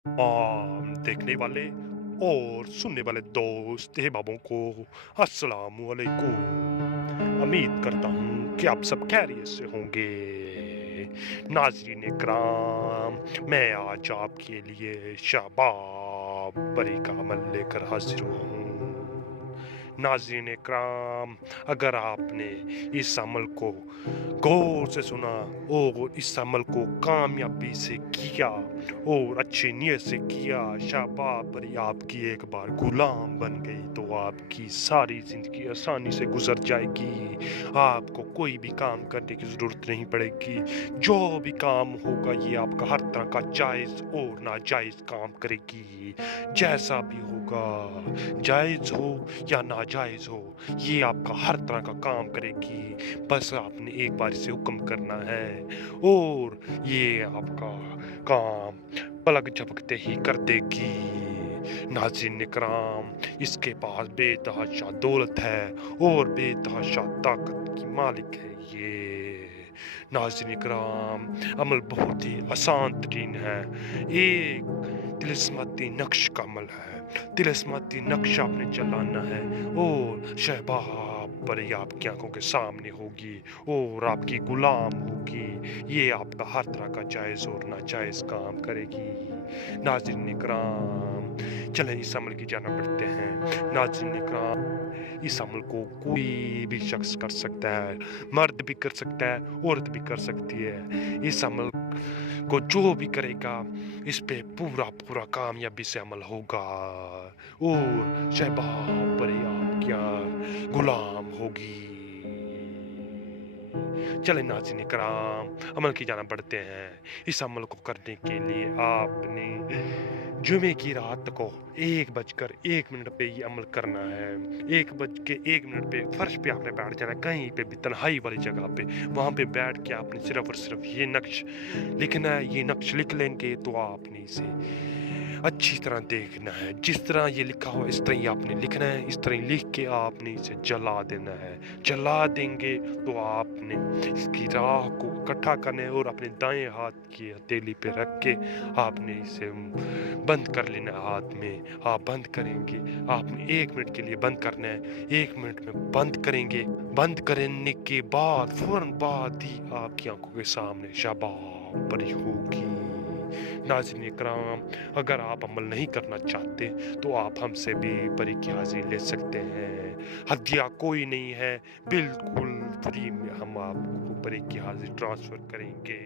देखने वाले और सुनने वाले दोस्त अहबाबों को अस्सलाम वालेकुम। उम्मीद करता हूँ कि आप सब खैरियत से होंगे। नाज़रीन इकराम, मैं आज आपके लिए शाबाब परी का अमल लेकर हाजिर हुआ हूँ। नाज़रीन इकराम, अगर आपने इस अमल को गौर से सुना और इस अमल को कामयाबी से किया और अच्छी नीयत से किया, शाबाश परी आपकी एक बार गुलाम बन गई तो आपकी सारी जिंदगी आसानी से गुजर जाएगी। आपको कोई भी काम करने की जरूरत नहीं पड़ेगी। जो भी काम होगा ये आपका हर तरह का जायज और नाजायज काम करेगी। जैसा भी होगा, जायज हो या नाजायज हो, ये आपका हर तरह का काम करेगी। बस आपने एक बार इसे हुक्म करना है और ये आपका काम पलक झपकते ही कर देगी। नाज़रीन इकराम, इसके पास बेतहाशा दौलत है और बेतहाशा ताकत की मालिक है ये। नाज़रीन इकराम, अमल बहुत ही आसान तरीन है। एक तिलिस्माती नक्श का अमल है। तिलिस्माती नक्श आपने चलाना है और शहबाब परी आपकी आंखों के सामने होगी और आपकी गुलाम होगी। ये आपका हर तरह का जायज़ और नाजायज़ काम करेगी। नाज़रीन इकराम, चलें इस अमल की जानिब बढ़ते हैं। नाज़रीन इकराम, इस अमल को कोई भी शख्स कर सकता है। मर्द भी कर सकता है, औरत भी कर सकती है। इस अमल को जो भी करेगा, इस पे पूरा पूरा कामयाबी से अमल होगा और शहबाब परी आपका गुलाम होगी। चलें नाज़रीन इकराम, अमल की जानिब बढ़ते हैं। इस अमल को करने के लिए आपने जुमे की रात को 1 बजकर 1 मिनट पे ये अमल करना है। 1 बज के 1 मिनट पे फर्श पे आपने बैठ जाना है, कहीं पे भी तन्हाई वाली जगह पे। वहाँ पे बैठ के आपने सिर्फ और सिर्फ ये नक्श लिखना है। ये नक्श लिख लेंगे तो आपने इसे अच्छी तरह देखना है। जिस तरह ये लिखा हो इस तरह ही आपने लिखना है। इस तरह लिख के आपने इसे जला देना है। जला देंगे तो आपने इसकी राख को इकट्ठा करना है और अपने दाएं हाथ की हथेली पे रख के आपने इसे बंद कर लेना है हाथ में। आप बंद करेंगे, आपने 1 मिनट के लिए बंद करना है। 1 मिनट में बंद करेंगे। बंद करने के बाद फौरन बाद ही आपकी आंखों के सामने शबाब परी होगी। नाज़रीन इकराम, अगर आप अमल नहीं करना चाहते तो आप हमसे भी परी की हाजिरी ले सकते हैं। हदिया कोई नहीं है, बिल्कुल फ्री में हम आपको परी की हाजिरी ट्रांसफर करेंगे।